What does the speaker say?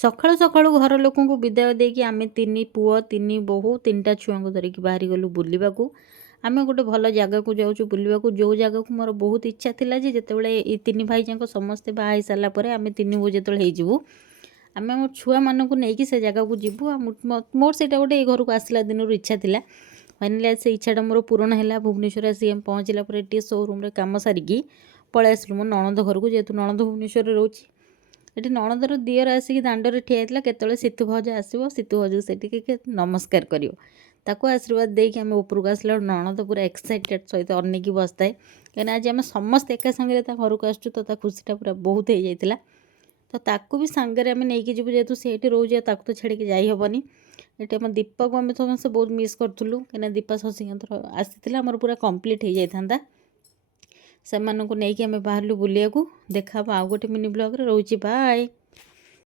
ସକାଳୁ ସକାଳୁ ଘର ଲୋକଙ୍କୁ ବିଦାୟ ଦେଇକି ଆମେ 3 ପୁଅ 3 ବୋହୂ 3ଟା ଛୁଆଙ୍କୁ ଧରିକି ବାହାରିଗଲୁ ବୁଲିବାକୁ। ଆମେ ଗୋଟେ ଭଲ ଜାଗାକୁ ଯାଉଛୁ ବୁଲିବାକୁ, ଯେଉଁ ଜାଗାକୁ ମୋର ବହୁତ ଇଚ୍ଛା ଥିଲା ଯେ ଯେତେବେଳେ ଏଇ 3 ଭାଇ ଯାକ ସମସ୍ତେ ବାହା ହେଇସାରିଲା ପରେ ଆମେ 3 ବୋହୂ ଯେତେବେଳେ ହେଇଯିବୁ, ଆମେ ଆମ ଛୁଆମାନଙ୍କୁ ନେଇକି ସେ ଜାଗାକୁ ଯିବୁ। ଆଉ ମୋର ସେଇଟା ଗୋଟେ ଏଇ ଘରକୁ ଆସିଲା ଦିନରୁ ଇଚ୍ଛା ଥିଲା। ଫାଇନାଲି ସେ ଇଚ୍ଛାଟା ମୋର ପୂରଣ ହେଲା। ଭୁବନେଶ୍ୱର ଆସିକି ଆମେ ପହଞ୍ଚିଲା ପରେ ଟିକେ ସୋରୁମ୍ରେ କାମ ସାରିକି ପଳେଇ ଆସିଲୁ ମୋ ନଣନ୍ଦ ଘରକୁ, ଯେହେତୁ ନଣନ୍ଦ ଭୁବନେଶ୍ୱରରେ ରହୁଛି। ଏଠି ନଣନ୍ଦର ଦିଅର ଆସିକି ଦାଣ୍ଡରେ ଠିଆ ହେଇଥିଲା, କେତେବେଳେ ସିତୁ ଭାଉଜ ଆସିବ, ସିତୁ ଭାଉଜକୁ ସେଠିକି ନମସ୍କାର କରିବ। ତାକୁ ଆଶୀର୍ବାଦ ଦେଇକି ଆମେ ଉପରକୁ ଆସିଲା ବେଳକୁ ନଣନ୍ଦ ପୁରା ଏକ୍ସାଇଟେଡ଼ ସହିତ ଅନେଇକି ବସିଥାଏ, କାହିଁକିନା ଆଜି ଆମେ ସମସ୍ତେ ଏକା ସାଙ୍ଗରେ ତା ଘରକୁ ଆସୁଛୁ, ତ ତା ଖୁସିଟା ପୁରା ବହୁତ ହେଇଯାଇଥିଲା। ତ ତାକୁ ବି ସାଙ୍ଗରେ ଆମେ ନେଇକି ଯିବୁ, ଯେହେତୁ ସେ ଏଠି ରହୁଛି, ଆଉ ତାକୁ ତ ଛାଡ଼ିକି ଯାଇ ହେବନି। ଏଠି ଆମ ଦୀପାକୁ ଆମେ ସମସ୍ତେ ବହୁତ ମିସ୍ କରୁଥିଲୁ, କାହିଁକିନା ଦୀପା ଶଶୀଙ୍କର ଆସିଥିଲା, ଆମର ପୁରା କମ୍ପ୍ଲିଟ୍ ହେଇଯାଇଥାନ୍ତା। ସେମାନଙ୍କୁ ନେଇକି ଆମେ ବାହାରିଲୁ ବୁଲିବାକୁ। ଦେଖା ହେବ ଆଉ ଗୋଟେ ମିନି ବ୍ଲଗ୍ରେ। ରହୁଛି, ବାଏ।